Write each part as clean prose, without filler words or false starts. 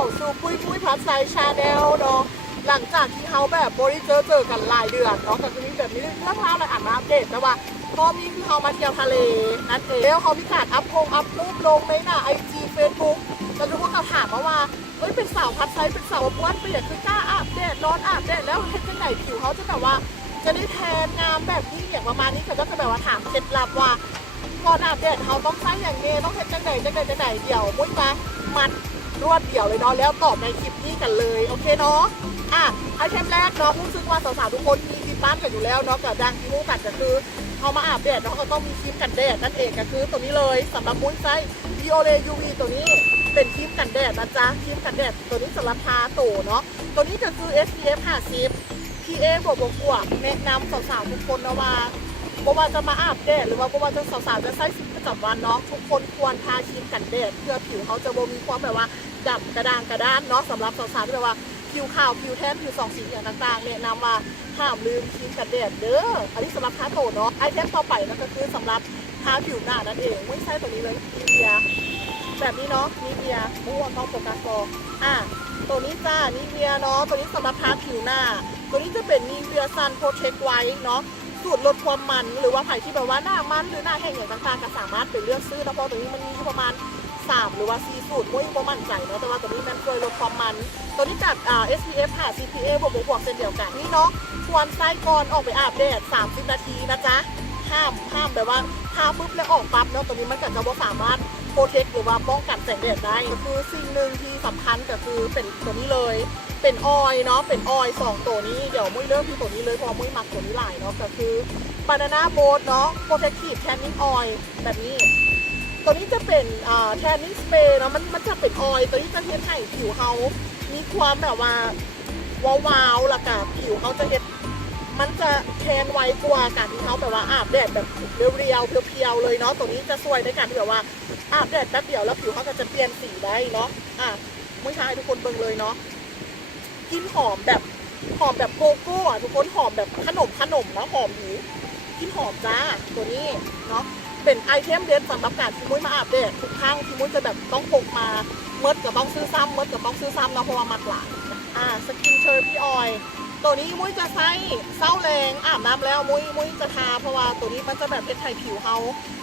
เข้าสู่ปุ้ยพลัสไซส์ชาแนลเนาะหลังจากที่เขาแบบบริเจอกันหลายเดือนเนาะก็คือมีแบบนี้เรื่องราวอะไรอ่านมาอัปเดตแต่ว่าพอมีคือเขามาเที่ยวทะเลนั่นเองแล้วเขามีการอัพรูปลงในหน้า IG Facebook แล้วทุกคนก็ถามมาว่าเป็นสาวพัดไซส์เป็นสาวบ้วนเป็นอย่างคือกล้าอาบแดดร้อนอาบแดดแล้วเห็นจังไหนผิวเขาจะแบบว่าจะได้แทนงามแบบนี้อย่างประมาณนี้เขาก็จะแบบว่าถามเคล็ดลับว่าก่อนอาบแดดเขาต้องใช้อย่างเงี้ต้องเห็นจังไหนเดี๋ยวมุ้ยมามันรวดเดี่ยวเลยเนาะแล้วตอบในคลิปนี้กันเลยโอเคเนาะไอเทมแรกเนาะรู้สึกว่าสาวๆทุกคนมีครีมบ้านกันอยู่แล้วเนาะกับดังที่รู้กันก็คือเอามาอาบแดดเนาะก็ต้องมีครีมกันแดดนั่นเองก็คือตัวนี้เลยสำหรับมุ้ยไซส์ Biore UV ตัวนี้เป็นครีมกันแดดนะจ๊ะครีมกันแดดตัวนี้สำหรับทาโตเนาะตัวนี้ก็คือ SPF 50 PA บวกแนะนำสาวๆทุกคนนะว่าจะมาอาบแดดหรือว่าจะสาวๆจะใช้ชีวิตประจำวันเนาะทุกคนควรทาครีมกันแดดเพื่อผิวเขาจะบ่มีความแบบว่าดำกระด้านเนาะสำหรับสาวๆที่แบบว่าผิวขาวผิวแทนผิวสองสีอย่างต่างๆแนะนำว่าห้ามลืมครีมกันแดดเด้ออันนี้สำหรับทาโตเนาะไอเทมต่อไปนั่นก็คือสำหรับทาผิวหน้านั่นเองไม่ใช่ตัวนี้เลยนีเวียแบบนี้เนาะนีเวียมั่วต้องโฟกัสฟอตัวนี้จ้านีเวียเนาะตัวนี้สำหรับทาผิวหน้าตัวนี้จะเป็นนีเวียซันโปรเทคไว้เนาะสูตรลดความมันหรือว่าใครที่แบบว่าหน้ามันหรือหน้าแห้งอย่างต่างๆก็สามารถไปเลือกซื้อนะเพราะตัวนี้มันมีประมาณ3หรือว่า4สูตรมุ้ยก็มั่นใจเนาะแต่ว่าตัวนี้มันช่วยลดความมันตัวนี้จัดSPF ค่ะ CPA บวกเส้นเดียวกันนี่เนาะควรใส่ก่อนออกไปอาบแดด30 นาทีนะจ๊ะห้ามแบบว่าทาปุ๊บแล้วออกปั๊บเนาะตัวนี้มันก็จะบ่สามารถโปรเทคหรือว่าป้องกันแสงแดดได้ก็คือสิ่งหนึ่งที่สำคัญก็คือเป็นตัวนี้เลยเป็นออยเนาะเป็นออย2ตัวนี้เดี๋ยวมุ้ยเริ่มที่ตัวนี้เลยเพราะมุ้ยมักตัวนี้หลายเนาะก็คือบานาน่าโบ๊ทเนาะโปรเทคทีฟแทนนิ่งออยแบบนี้ตัวนี้จะเป็นแทนนิ่งสเปรย์เนาะมันจะเป็นออยตัวนี้จะเฮ็ดให้ผิวเขามีความแบบว่าวาวๆแล้วก็ผิวเขาจะเฮ็ดมันจะแทนไวกว่าการที่เขาแบบว่าอาบแดดแบบเรียวๆเพียวๆเลยเนาะตัวนี้จะช่วยในการที่แบบว่าอาบแดดแป๊บเดียวแล้วผิวเขาก็จะเปลี่ยนสีได้เนาะไม่ใช่ทุกคนเบิ่งเลยเนาะกลิ่นหอมแบบโกโก้ทุกคนหอมแบบขนมนะหอมดีกลิ่นหอมจ้าตัวนี้เนาะเป็นไอเทมเด็ดสำหรับการที่มุ้ยมาอาบแดดทุกครั้งที่มุ้ยจะแบบต้องพกมาเมื่อกับต้องซื้อซ้ำเนาะเพราะว่ามักหลายสกินเทอร์พี่ออยตัวนี้มุ้ยจะใช้เศร้าแรงอาบน้ำแล้วมุ้ยจะทาเพราะว่าตัวนี้มันจะแบบเป็นไทยผิวเขา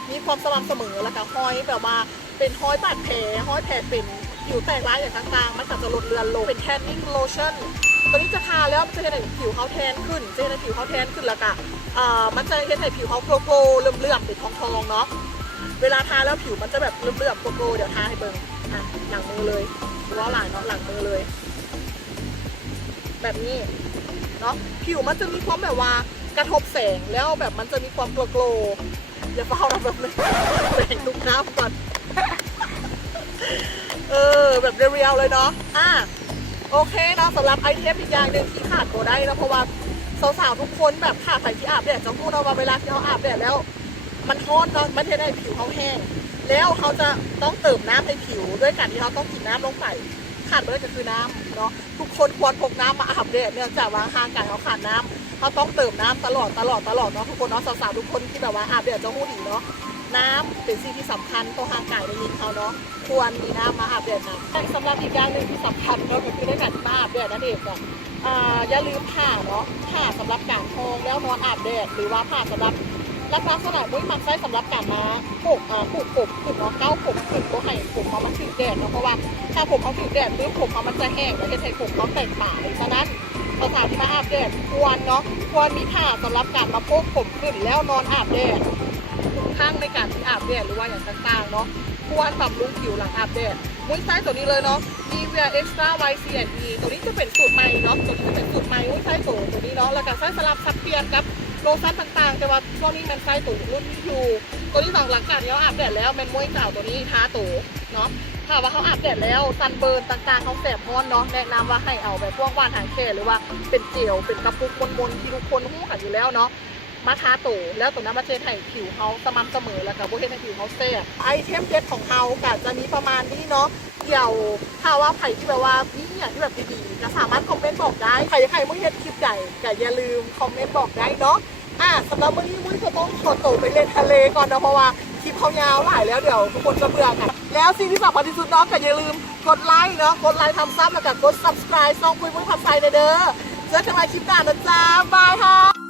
มีความสม่ำเสมอแล้วก็ห้อยแบบว่าเป็นห้อยบาดแผลเป็นผิวแตกร้ายอย่างต่างๆมันจะลดเลือนลงเป็นแทนนิ่งโลชั่นตัวนี้จะทาแล้วมันจะเห็นผิวเขาแทนขึ้นแล้วก็มันจะเห็นผิวเขาโกลว์เลื่อมๆเป็นทองเนาะเวลาทาแล้วผิวมันจะแบบเลื่อมๆโกลว์เดี๋ยวทาให้เบิ่งหลังมือเลยว่าหลายเนาะหลังมือเลยแบบนี้เนาะผิวมันจะมีความแบบว่ากระทบแสงแล้วแบบมันจะมีความโกลว์อย่าเฝ้าทำแบบนี้แสงทุกน้ำก่อนแบบเรียวๆเลยเนาะโอเคเนาะสำหรับไอเทมอีกอย่างหนึ่งที่ขาดตัวได้นะเพราะว่าสาวๆทุกคนแบบขาดใส่ที่อาบแดดจะพูดเอาว่าเวลาที่เขาอาบแดดแล้วมันทอดเนาะมันจะได้ผิวเขาแห้งแล้วเขาจะต้องเติมน้ำให้ผิวด้วยการที่เขาต้องกินน้ำลงไปขาดไปเลยก็คือน้ำเนาะทุกคนควรพกน้ำมาอาบแดดเนื่องจากว่าห่างกันเขาขาดน้ำเขาต้องเติมน้ำตลอดเนาะทุกคนเนาะสาวๆทุกคนที่แบบว่าอาบแดดจะพูดดีเนาะน้ำเป็นสิ่งที่สำคัญต่อร่างกายในยินเขาเนาะควรมีน้ำมาอาบแดดนะแต่สำหรับอีกอย่างหนึ่งที่สำคัญก็คือได้การมาอาบแดดนั่นเองค่ะอย่าลืมผ้าเนาะผ้าสำหรับการทองแล้วนอนอาบแดดหรือว่าผ้าสำหรับลักษณะมุ้ยมักใช้สำหรับการมาผูกผมขึ้นเนาะเก้าผมขึ้นก็ให้ผมเขามันถึงแดดเนาะเพราะว่าถ้าผมเขาถึงแดดหรือผมเขามันจะแห้งแล้วจะใช้ผมเขาแตกป่ายฉะนั้นสาวๆที่มาอาบแดดควรมีผ้าสำหรับการมาโพกผมขึ้นแล้วนอนอาบแดดทุกครั้งในการที่อาบแดดหรือว่าอย่างต่างๆเนาะควรบำรุงผิวหลังอาบแดดมุ้ยใช้ตัวนี้เลยเนาะNivea Extra White CNE ตัวนี้จะเป็นสูตรใหม่เนาะตัวนี้จะเป็นสูตรใหม่มุ้ยใช้ตัวนี้เนาะแล้วก็ใช้สลับซับเปลี่ยนกับโลชั่นต่างๆแต่ว่าช่วงนี้มันใช้ตัวรุ่นที่อยู่ตัวนี้หลังจากที่เขาอาบแดดแล้วมันมุ้ยเก่าตัวนี้ทาตัวเนาะถ้าว่าเขาอาบแดดแล้วซันเบิร์นต่างๆเขาแสบร้อนเนาะแนะนำว่าให้เอาแบบพวกว่านหางแค่หรือว่าเป็นเจลเป็นกระปุกมนๆที่ทุกคนรู้กันอยู่แล้วเนาะมาทาตัวแล้วตัวนั้นมาเช็ดให้ผิวเขาสม่ำเสมอแล้วก็บ่เฮ็ดให้ผิวเขาแสบไอเทมเด็ดของเขาก็จะมีประมาณนี้เนาะเดี๋ยวถ้าว่าใครที่แบบว่ามีอย่างที่แบบดีๆก็สามารถคอมเมนต์บอกได้ใครไม่เห็นคลิปใหญ่ก็อย่าลืมคอมเมนต์บอกได้เนาะสำหรับวันนี้มุ้ยจะต้องขอตัวไปเล่นทะเลก่อนนะเพราะว่าค ลิปเขายาวหลายแล้วเดี๋ยวทุกคนจะเบื่อกันแล้วสิ่งที่สำคัญที่สุดเนาะก็อย่าลืมกดไลค์เนาะกดไลค์ทำซับแล้วก็กด subscribe ช่องปุ้ยปุ้ยผัดไทยเด้อเจอกันใหม่คลิปหน้านะจ๊ะบายค่ะ